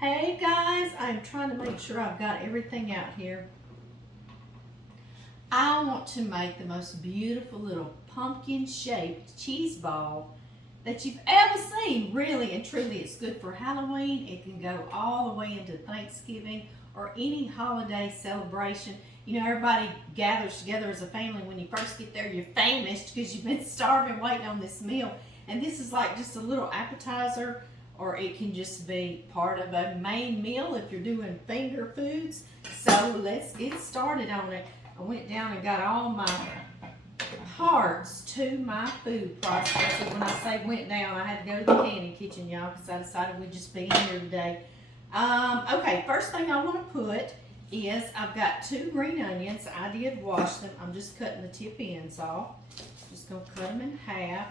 Hey guys, I'm trying to make sure I've got everything out here. I want to make the most beautiful little pumpkin shaped cheese ball that you've ever seen. Really and truly, it's good for Halloween. It can go all the way into Thanksgiving or any holiday celebration. You know, everybody gathers together as a family. When you first get there, you're famished because you've been starving waiting on this meal. And this is like just a little appetizer, or it can just be part of a main meal if you're doing finger foods. So let's get started on it. I went down and got all my parts to my food processor. When I say went down, I had to go to the candy kitchen, y'all, because I decided we'd just be in here today. Okay, first thing I want to put is I've got 2 green onions. I did wash them. I'm just cutting the tip ends off. Just going to cut them in half,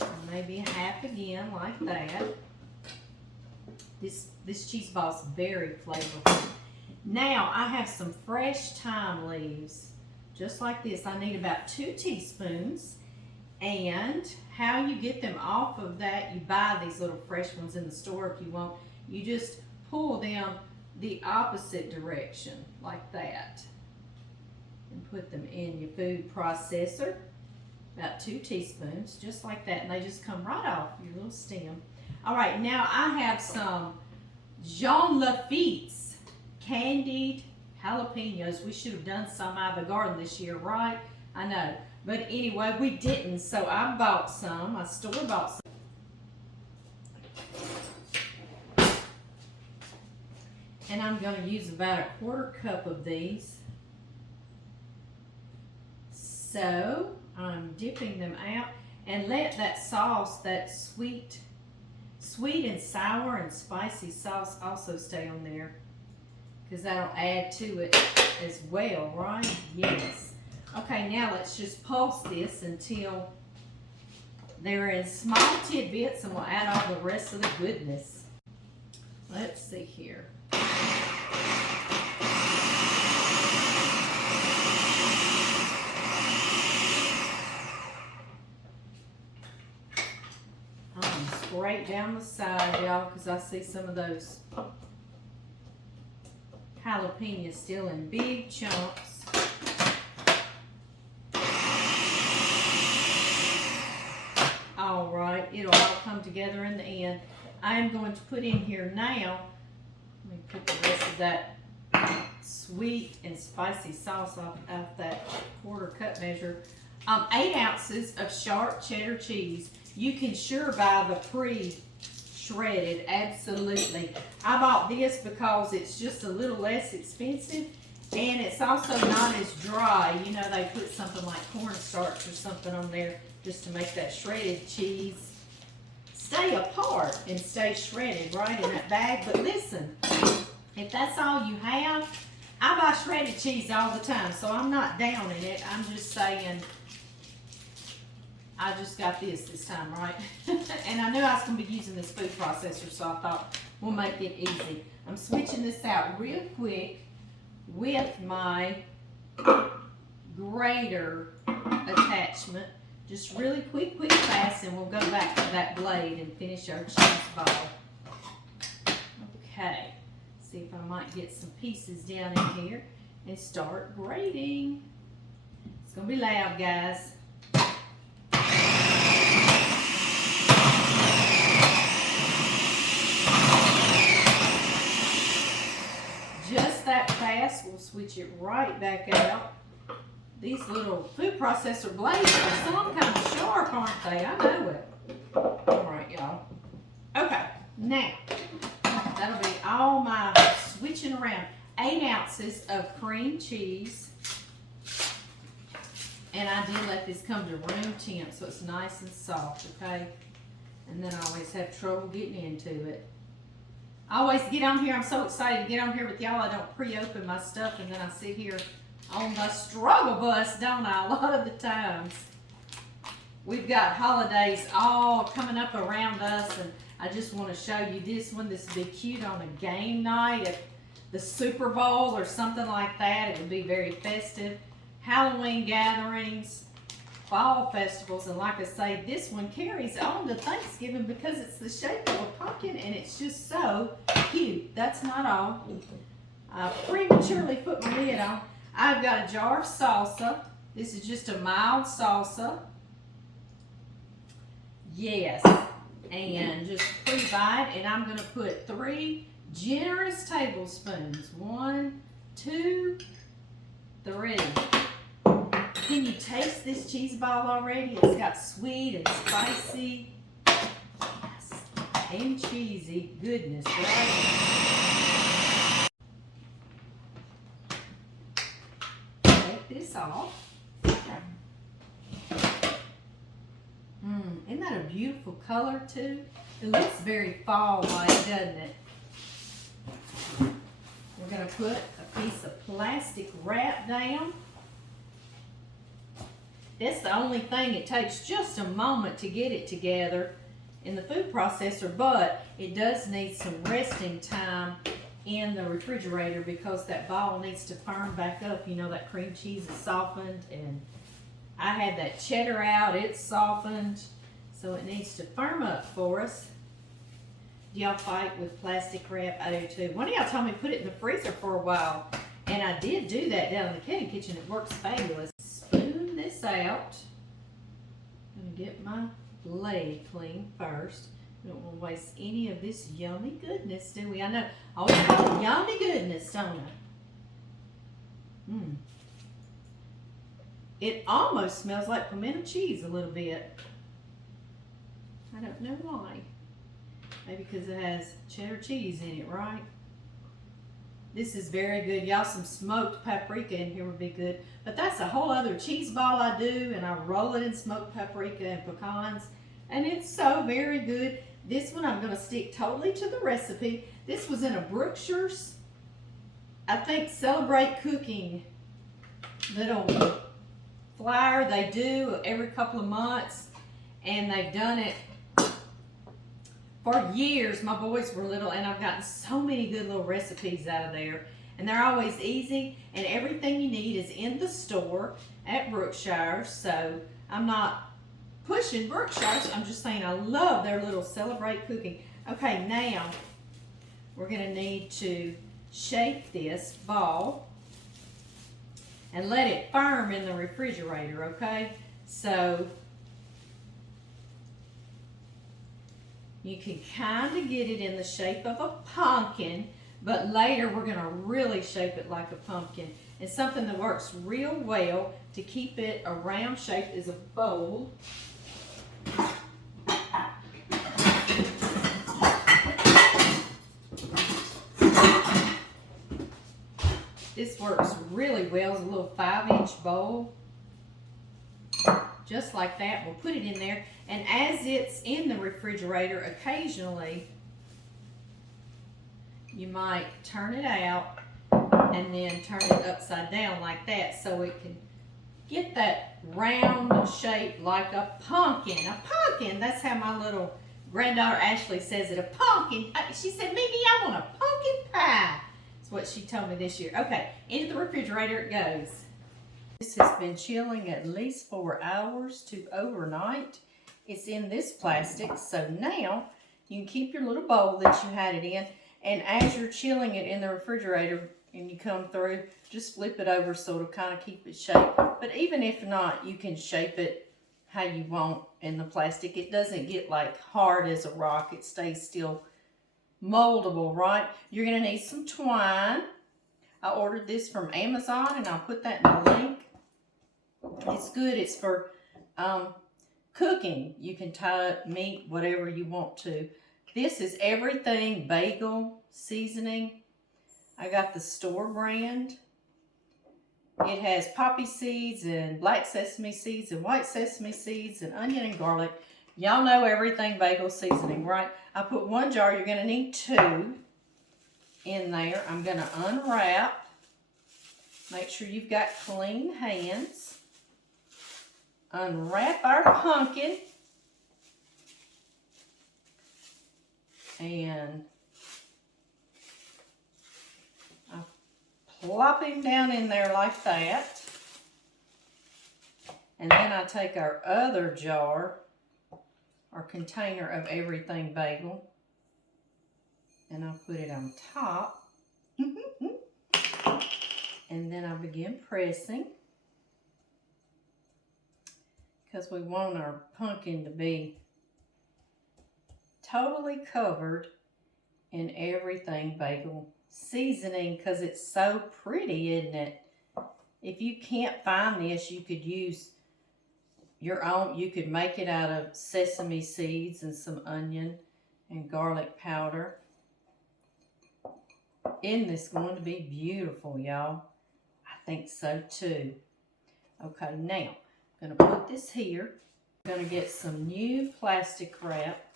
and maybe half again like that. This cheese ball is very flavorful. Now I have some fresh thyme leaves, just like this. I need about 2 teaspoons. And how you get them off of that, you buy these little fresh ones in the store if you want. You just pull them the opposite direction like that and put them in your food processor. About 2 teaspoons, just like that, and they just come right off your little stem. All right, now I have some Jean Lafitte's Candied Jalapeños. We should have done some out of the garden this year, right? I know, but anyway, we didn't, so I bought some. I store-bought some. And I'm going to use about a 1/4 cup of these. So I'm dipping them out and let that sauce, that sweet and sour and spicy sauce also stay on there, because that'll add to it as well, right? Yes. Okay, now let's just pulse this until they're in small tidbits, and we'll add all the rest of the goodness. Let's see here. Right down the side, y'all, because I see some of those jalapenos still in big chunks. All right, it'll all come together in the end. I am going to put in here now, let me put the rest of that sweet and spicy sauce off that 1/4 cup measure. 8 ounces of Sharp Cheddar Cheese. You can sure buy the pre-shredded, absolutely. I bought this because it's just a little less expensive, and it's also not as dry. You know, they put something like cornstarch or something on there just to make that shredded cheese stay apart and stay shredded right in that bag. But listen, if that's all you have, I buy shredded cheese all the time, so I'm not down in it. I'm just saying, I just got this time, right? And I knew I was going to be using this food processor, so I thought we'll make it easy. I'm switching this out real quick with my grater attachment. Just really quick, fast, and we'll go back to that blade and finish our cheese ball. Okay, see if I might get some pieces down in here and start grating. It's going to be loud, guys. That fast, we'll switch it right back out. These little food processor blades are some kind of sharp, aren't they? I know it. All right, y'all. Okay, now that'll be all my switching around. 8 ounces of cream cheese, and I did let this come to room temp, so it's nice and soft. Okay, and then I always have trouble getting into it. I always get on here, I'm so excited to get on here with y'all, I don't pre-open my stuff, and then I sit here on the struggle bus, don't I, a lot of the times. We've got holidays all coming up around us, and I just want to show you this one. This would be cute on a game night at the Super Bowl or something like that. It would be very festive. Halloween gatherings, fall festivals, and like I say, this one carries on to Thanksgiving because it's the shape of a pumpkin and it's just so cute. that's not all. I prematurely put my lid on. I've got a jar of salsa. This is just a mild salsa. Yes, and just pre-bite, and I'm going to put 3 generous tablespoons. 1, 2, 3. Can you taste this cheese ball already? It's got sweet and spicy, yes, and cheesy goodness, right? Take this off. Isn't that a beautiful color too? It looks very fall-like, doesn't it? We're going to put a piece of plastic wrap down. That's the only thing. It takes just a moment to get it together in the food processor, but it does need some resting time in the refrigerator because that ball needs to firm back up. You know, that cream cheese is softened, and I had that cheddar out. It's softened, so it needs to firm up for us. Do y'all fight with plastic wrap? I do too. One of y'all told me to put it in the freezer for a while, and I did do that down in the Candy Kitchen. It works fabulous. Spoon this out. I'm going to get my blade clean first. We don't want to waste any of this yummy goodness, do we? I know. I always call it yummy goodness, don't I? It almost smells like pimento cheese a little bit. I don't know why. Maybe because it has cheddar cheese in it, right? This is very good. Y'all, some smoked paprika in here would be good. But that's a whole other cheese ball I do, and I roll it in smoked paprika and pecans. And it's so very good. This one I'm going to stick totally to the recipe. This was in a Brookshire's, I think, Celebrate Cooking little flyer they do every couple of months. And they've done it for years. My boys were little, and I've gotten so many good little recipes out of there. And they're always easy, and everything you need is in the store at Brookshire's. So I'm not pushing Brookshire's. I'm just saying I love their little Celebrate Cooking. Okay, now we're going to need to shake this ball and let it firm in the refrigerator, okay? So you can kind of get it in the shape of a pumpkin, but later we're going to really shape it like a pumpkin. And something that works real well to keep it a round shape is a bowl. This works really well as a little 5-inch bowl. Just like that. We'll put it in there. And as it's in the refrigerator, occasionally you might turn it out and then turn it upside down like that so it can get that round shape like a pumpkin. A pumpkin, that's how my little granddaughter Ashley says it, a pumpkin. She said, Mimi, I want a pumpkin pie. That's what she told me this year. Okay, into the refrigerator it goes. This has been chilling at least 4 hours to overnight. It's in this plastic, so now you can keep your little bowl that you had it in, and as you're chilling it in the refrigerator and you come through, just flip it over so it'll kind of keep its shape. But even if not, you can shape it how you want in the plastic. It doesn't get like hard as a rock. It stays still moldable, right? You're going to need some twine. I ordered this from Amazon, and I'll put that in the link. It's good. It's for cooking. You can tie up meat, whatever you want to. This is Everything Bagel Seasoning. I got the store brand. It has poppy seeds and black sesame seeds and white sesame seeds and onion and garlic. Y'all know Everything Bagel Seasoning, right? I put 1 jar. You're going to need 2 in there. I'm going to unwrap. Make sure you've got clean hands. Unwrap our pumpkin. And I plop him down in there like that. And then I take our other jar or container of Everything Bagel. and I'll put it on top. And then I'll begin pressing, because we want our pumpkin to be totally covered in Everything Bagel Seasoning, because it's so pretty, isn't it? If you can't find this, you could use your own. You could make it out of sesame seeds and some onion and garlic powder. Isn't this going to be beautiful, y'all? I think so too. Okay, now I'm going to put this here. I'm going to get some new plastic wrap.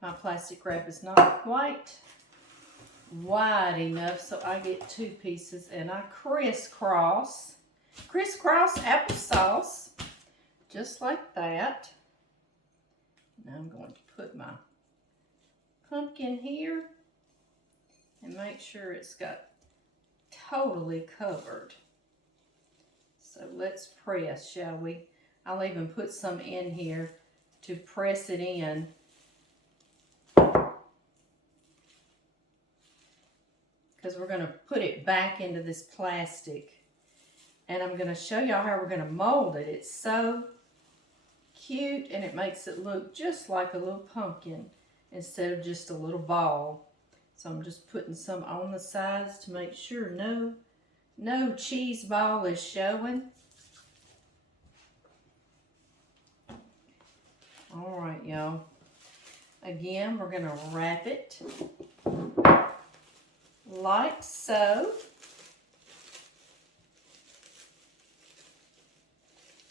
My plastic wrap is not quite wide enough, so I get 2 pieces and I crisscross applesauce, just like that. Now I'm going to put my pumpkin here and make sure it's got totally covered. So let's press, shall we? I'll even put some in here to press it in. Because we're going to put it back into this plastic. And I'm going to show y'all how we're going to mold it. It's so cute, and it makes it look just like a little pumpkin instead of just a little ball. So I'm just putting some on the sides to make sure no cheese ball is showing. All right, y'all. Again, we're going to wrap it like so.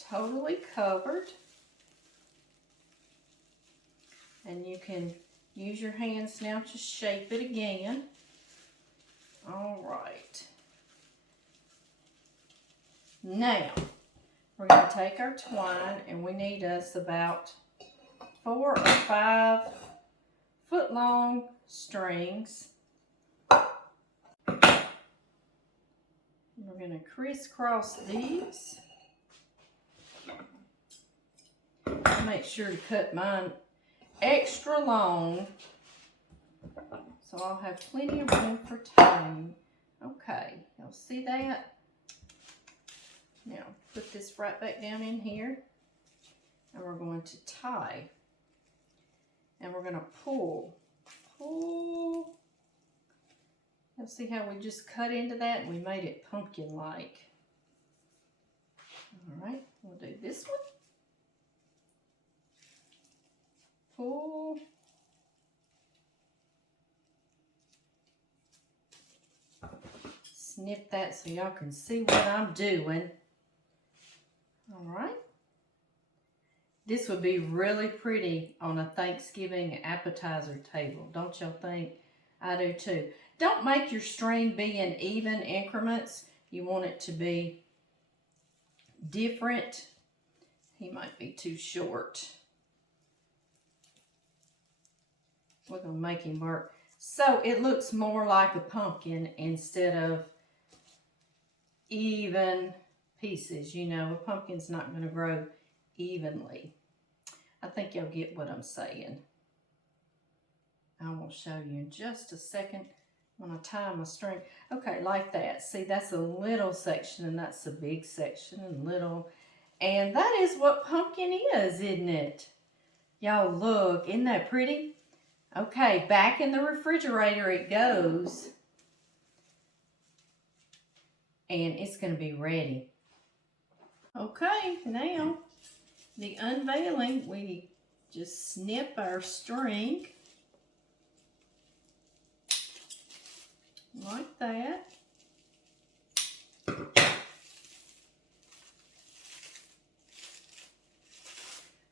Totally covered. And you can use your hands now to shape it again. All right. Now, we're going to take our twine, and we need us about 4 or 5 foot long strings. We're going to crisscross these. Make sure to cut mine extra long, so I'll have plenty of room for tying. Okay, y'all see that? Now put this right back down in here, and we're going to tie, and we're going to pull. You'll see how we just cut into that and we made it pumpkin-like. All right, we'll do this one. Pull. Snip that so y'all can see what I'm doing. All right. This would be really pretty on a Thanksgiving appetizer table, don't y'all think? I do too. Don't make your string be in even increments. You want it to be different. He might be too short. We're going to make him work. So it looks more like a pumpkin instead of even pieces. You know, a pumpkin's not going to grow evenly. I think you'll get what I'm saying. I will show you in just a second when I tie my string. Okay, like that. See, that's a little section and that's a big section and little. And that is what pumpkin is, isn't it? Y'all look, isn't that pretty? Okay, back in the refrigerator it goes. And it's going to be ready. Okay, now the unveiling, we just snip our string like that.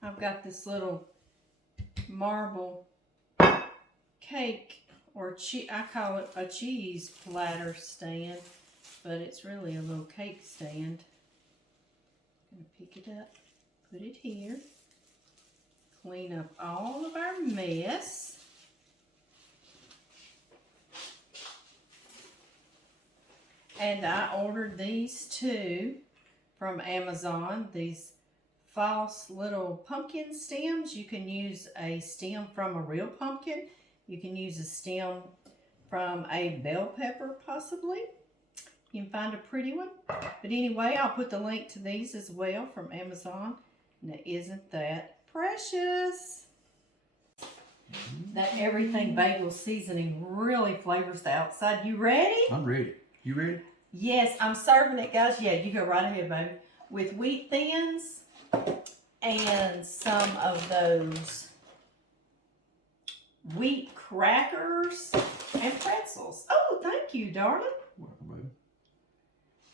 I've got this little marble cake, or I call it a cheese platter stand, but it's really a little cake stand. I'm going to pick it up, put it here, clean up all of our mess. And I ordered these too from Amazon, these false little pumpkin stems. You can use a stem from a real pumpkin You can use a stem from a bell pepper, possibly. You can find a pretty one. But anyway, I'll put the link to these as well from Amazon. Now, isn't that precious? That Everything Bagel Seasoning really flavors the outside. You ready? I'm ready. You ready? Yes, I'm serving it, guys. Yeah, you go right ahead, baby. With wheat thins and some of those wheat crackers and pretzels. Oh, thank you, darling. Welcome, baby.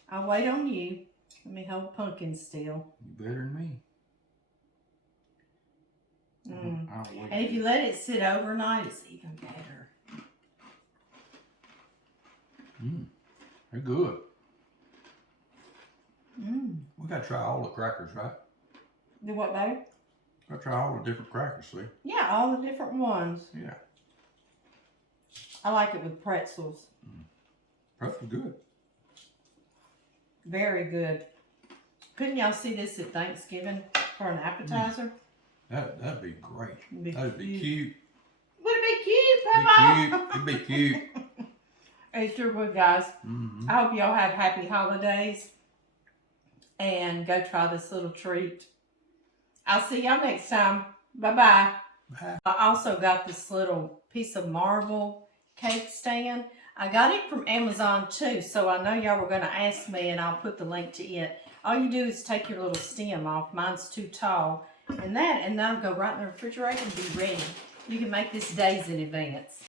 I'll wait on you. Let me hold pumpkin still. You better than me. And if you let it sit overnight, it's even better. They're good. We gotta try all the crackers, right? Do what, baby? Gotta try all the different crackers, see? Yeah, all the different ones. Yeah. I like it with pretzels. Pretzel's good. Very good. Couldn't y'all see this at Thanksgiving for an appetizer? That'd be great. That'd be cute. Would it be cute, Papa? It'd be cute. It sure would, guys. I hope y'all have happy holidays. And go try this little treat. I'll see y'all next time. Bye-bye. Bye. I also got this little piece of marble cake stand. I got it from Amazon too, so I know y'all were going to ask me, and I'll put the link to it. All you do is take your little stem off. Mine's too tall. And that'll go right in the refrigerator and be ready. You can make this days in advance.